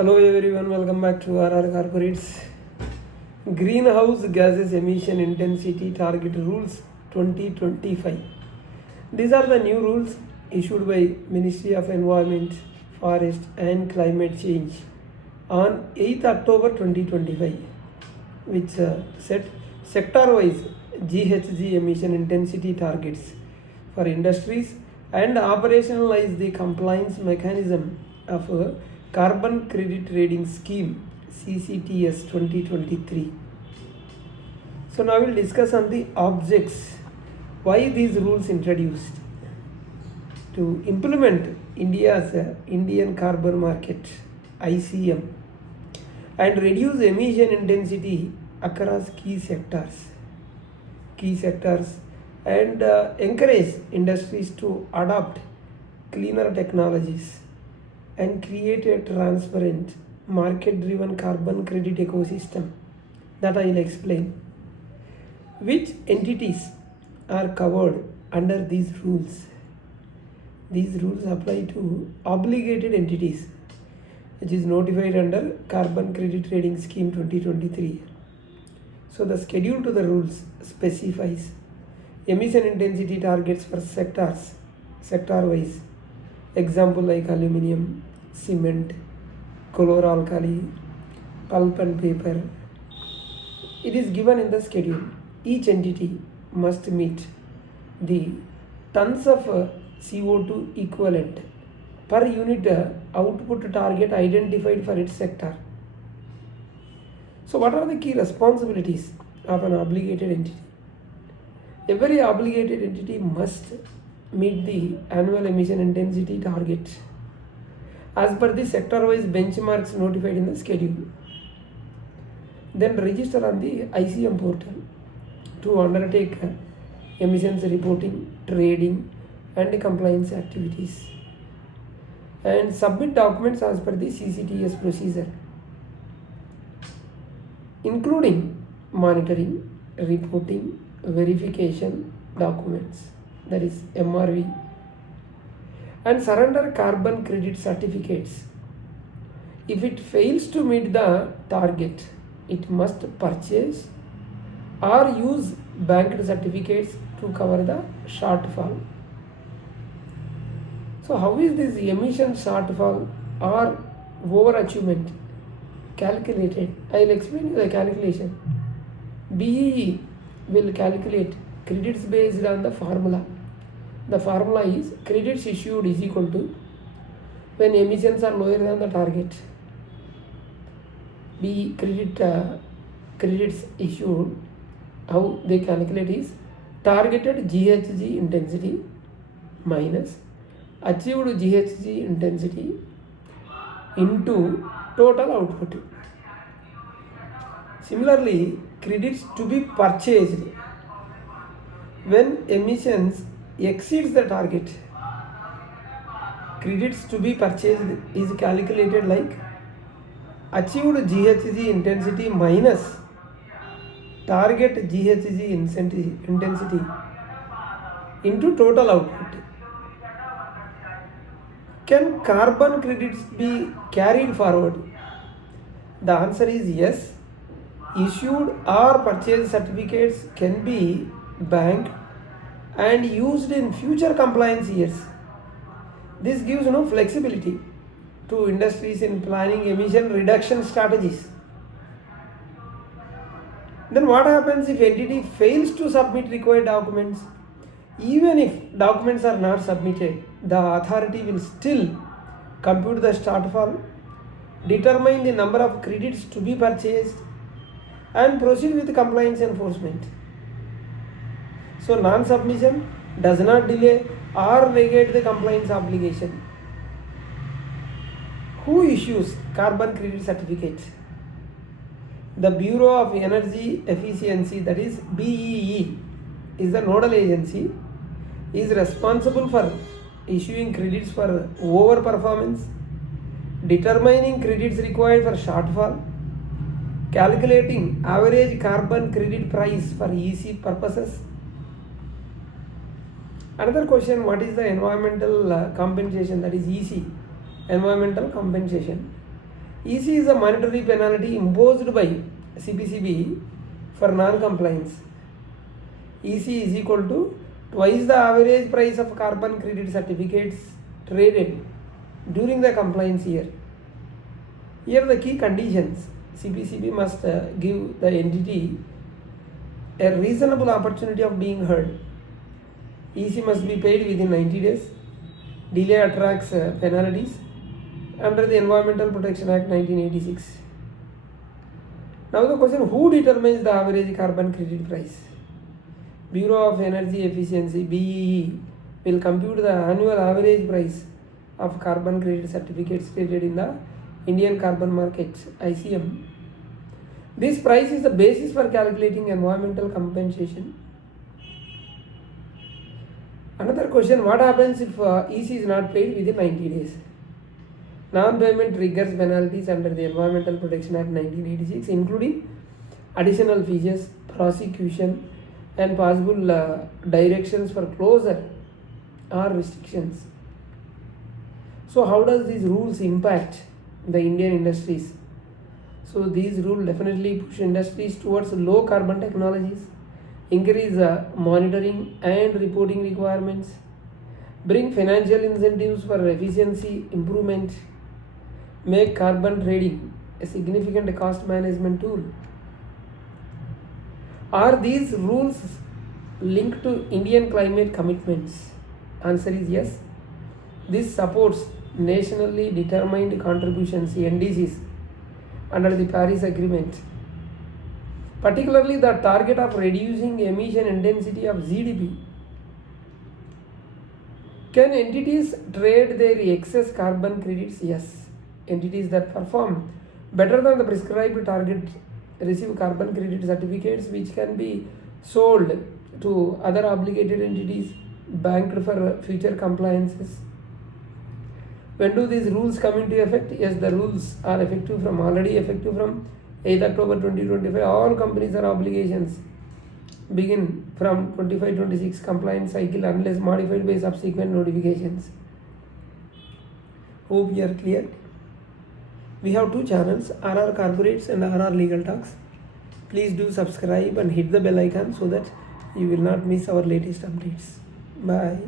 Hello everyone, welcome back to RR Corporates Greenhouse Gases Emission Intensity Target Rules 2025. These are the new rules issued by Ministry of Environment, Forest and Climate Change on 8th October 2025, which set sector-wise GHG emission intensity targets for industries and operationalize the compliance mechanism of a Carbon Credit Trading Scheme CCTS 2023. So now we'll discuss on the objects. Why these rules introduced? To implement India's Indian Carbon Market ICM and reduce emission intensity across key sectors and encourage industries to adopt cleaner technologies and create a transparent market-driven carbon credit ecosystem that I will explain. Which entities are covered under these rules? These rules apply to obligated entities, which is notified under Carbon Credit Trading Scheme 2023. So the schedule to the rules specifies emission intensity targets for sector-wise. Example like aluminium, cement, chlor-alkali, pulp and paper. It is given in the schedule. Each entity must meet the tons of CO2 equivalent per unit output target identified for its sector. So what are the key responsibilities of an obligated entity? Every obligated entity must meet the annual emission intensity target as per the sector-wise benchmarks notified in the schedule. Then register on the ICM portal to undertake emissions reporting, trading and compliance activities, and submit documents as per the CCTS procedure, including monitoring, reporting, verification documents, that is MRV, and surrender carbon credit certificates. If it fails to meet the target, it must purchase or use banked certificates to cover the shortfall. So how is this emission shortfall or overachievement calculated? I will explain you the calculation. BEE will calculate credits based on the formula. The formula is credits issued is equal to when emissions are lower than the target. BEE credits issued, how they calculate is targeted GHG intensity minus achieved GHG intensity into total output. Similarly, credits to be purchased when emissions exceeds the target. Credits to be purchased is calculated like achieved GHG intensity minus target GHG intensity into total output. Can carbon credits be carried forward? The answer is yes. Issued or purchased certificates can be banked and used in future compliance years. This gives flexibility to industries in planning emission reduction strategies. Then what happens if entity fails to submit required documents? Even if documents are not submitted, the authority will still compute the shortfall, determine the number of credits to be purchased, and proceed with compliance enforcement. So non-submission does not delay or negate the compliance obligation. Who issues carbon credit certificates? The Bureau of Energy Efficiency, that is BEE, is the nodal agency, is responsible for issuing credits for overperformance, determining credits required for shortfall, calculating average carbon credit price for EC purposes. Another question, what is the environmental compensation, that is EC, environmental compensation? EC is a monetary penalty imposed by CPCB for non-compliance. EC is equal to twice the average price of carbon credit certificates traded during the compliance year. Here the key conditions: CPCB must give the entity a reasonable opportunity of being heard. EC must be paid within 90 days. Delay attracts penalties under the Environmental Protection Act 1986. Now the question: who determines the average carbon credit price? Bureau of Energy Efficiency (BEE) will compute the annual average price of carbon credit certificates traded in the Indian carbon market (ICM). This price is the basis for calculating environmental compensation. Another question: what happens if EC is not paid within 90 days? Non-payment triggers penalties under the Environmental Protection Act 1986, including additional fees, prosecution, and possible directions for closure or restrictions. So how does these rules impact the Indian industries? So these rules definitely push industries towards low carbon technologies, increase monitoring and reporting requirements, bring financial incentives for efficiency improvement, make carbon trading a significant cost management tool. Are these rules linked to Indian climate commitments? Answer is yes. This supports nationally determined contributions (NDCs) under the Paris Agreement, particularly the target of reducing emission intensity of GDP. Can entities trade their excess carbon credits? Yes. Entities that perform better than the prescribed target receive carbon credit certificates, which can be sold to other obligated entities banked for future compliances. When do these rules come into effect? Yes, the rules are already effective from 8th October 2025. All companies or obligations begin from 25-26 compliance cycle unless modified by subsequent notifications. Hope you are clear. We have two channels, RR Corporates and RR Legal Talks. Please do subscribe and hit the bell icon so that you will not miss our latest updates. Bye.